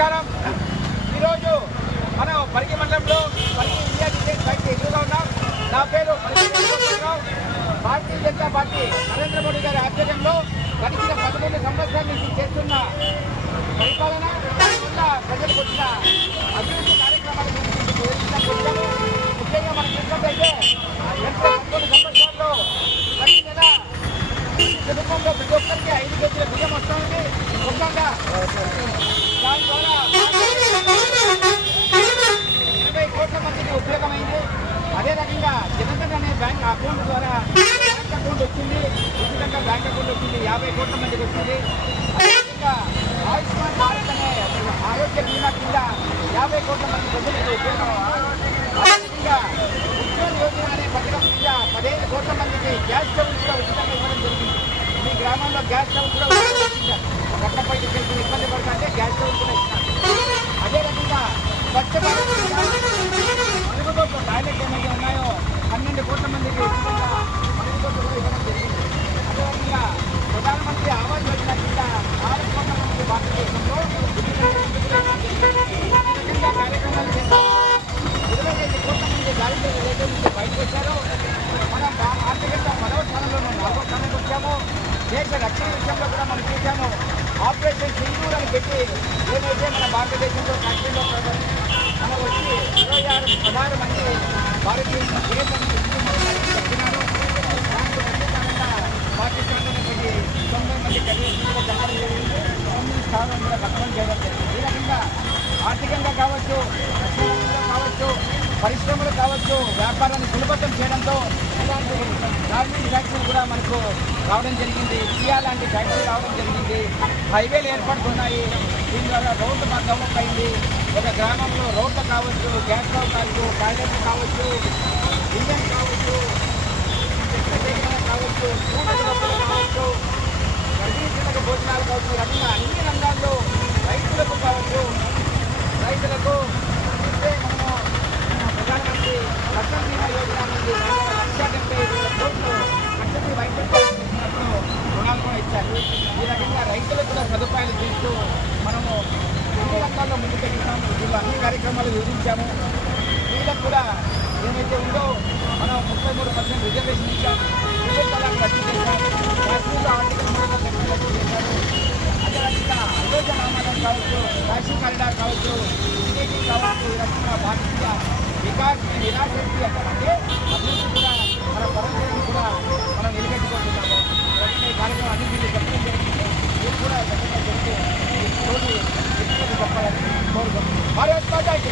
నమస్కారం. ఈరోజు మనం పరిగి మండలంలో పరిగి ఇండియా డిఫెన్స్ బయట ఎదురుగా ఉన్నాం. నా పేరు భారతీయ జనతా పార్టీ నరేంద్ర మోడీ గారి ఆధ్వర్యంలో గడిచిన 11 సంవత్సరాల నుంచి చేస్తున్న పరిపాలన వల్ల ప్రజలకు వచ్చిన అభివృద్ధి కార్యక్రమాల గురించి వచ్చాము. ముఖ్యంగా మనం చూసినట్లయితే 11 సంవత్సరాల్లో ప్రతి నెల కుటుంబంలో ప్రతి ఒక్కరికి 5 కేజీల బియ్యం వస్తుంది. ముఖ్యంగా దాని ద్వారా 20 కోట్ల మందికి ఉపయోగమైంది. అదే రకంగా జనధన్ అనే బ్యాంక్ అకౌంట్ ద్వారా బ్యాంక్ అకౌంట్ వచ్చింది, ఉచితంగా బ్యాంక్ అకౌంట్ వచ్చింది, 50 కోట్ల మందికి వచ్చింది. అదేవిధంగా ఆయుష్మాన్ భారత్ అనే ఆరోగ్య బీమా కింద 50 కోట్ల మంది ప్రజలకు ఉపయోగమైంది. అదేవిధంగా ఉజ్వల్ యోజన అనే పథకం కింద 15 కోట్ల మందికి గ్యాస్ స్టవ్ కూడా ఉచితంగా ఇవ్వడం జరిగింది. మీ గ్రామంలో గ్యాస్ స్టవ్ కూడా ఇచ్చారు. కట్టపై ఇబ్బంది పడుతుంటే గ్యాస్ స్టవ్ కూడా ఇచ్చినారు. అదే రకంగా స్వచ్ఛ భారత్ మరుగుదొడ్లు టాయిలెట్ ఏమైతే ఉన్నాయో 12 కోట్ల మందికి ఉచితంగా మరుగుదొడ్లు కూడా ఇవ్వడం జరిగింది. అదేవిధంగా ప్రధానమంత్రి ఆవాస్ యోజన కింద 4 కోట్ల మంది భారతదేశంలో ఉచితంగా కార్యక్రమాలు చేశారు. 25 కోట్ల మంది దారిద్ర్య రేఖ నుంచి బయటకు వచ్చారు. మనం ఆర్థికంగా 10వ స్థానంలో 4వ స్థానానికి వచ్చాము. దేశ రక్షణ విషయంలో కూడా మనం చూసాము. ఆపరేషన్ సింధూర్ అని పెట్టి ఏదైతే మన భారతదేశంలో కాశ్మీర్లో మనం వచ్చి 16 మంది భారతీయులు చచ్చినారు. దాంట్లో ప్రత్యేకంగా పాకిస్తాన్లోనే 90 మంది కన్వీనర్లు చంపడం జరిగింది. 9 స్థానం కూడా దక్కడం చేయడం జరిగింది. ఈ రకంగా ఆర్థికంగా కావచ్చు, రక్షణలో కావచ్చు, పరిశ్రమలు కావచ్చు, వ్యాపారాన్ని సులభతం చేయడంతో ఇలాంటి గార్మెంట్ ఫ్యాక్టరీలు కూడా మనకు రావడం జరిగింది. కియా లాంటి ఫ్యాక్టరీ రావడం జరిగింది. హైవేలు ఏర్పడుతున్నాయి. దీని ద్వారా రోడ్డు మాకు డెవలప్ అయింది. ఒక గ్రామంలో రోడ్లు కావచ్చు, గ్యాస్ స్టవ్ కావచ్చు, టాయిలెట్లు కావచ్చు, ఇంజన్ కావచ్చు, కావచ్చు, కావచ్చు, గర్భిణీలకు భోజనాలు కావచ్చు, రకంగా అన్ని రంగాల్లో రైతులకు కావచ్చు, రైతులకు మనము ప్రధానమంత్రి ఫసల్ బీమా యోజన నుండి 1,75,000 కోట్లు కట్టడి వైద్యం రుణాలు కూడా ఇచ్చారు. ఈ రకంగా రైతులకు కూడా సదుపాయాలు చేస్తూ మనము అన్ని రంగాల్లో ముందుకెళ్తున్నాము. వీళ్ళు అన్ని కార్యక్రమాలు వివరించాము. వీళ్ళకు కూడా ఏమైతే ఉందో మనం 33% రిజర్వేషన్ ఇచ్చాం. ప్రభుత్వాలకు రద్దు చేశారు. కాశ్మీర్లో ఆర్థిక రద్దు చేశారు. అదే రకంగా అయోధ్య రామాయణం కావచ్చు, కాశీ కారిడార్ కావచ్చు, ఇంజనీరింగ్ కావచ్చు, ఈ రకంగా భారతీయ విరాశక్తి అంటే అభివృద్ధి కూడా మన పరంపరను కూడా మనం నిలబెట్టుకుంటున్నాము. ఈ కార్యక్రమం అన్ని మీరు చెప్పడం జరిగింది. మీరు కూడా చక్కగా చెప్తే చెప్పాలని కోరుకుంటున్నాం. భారత్ మాతాకి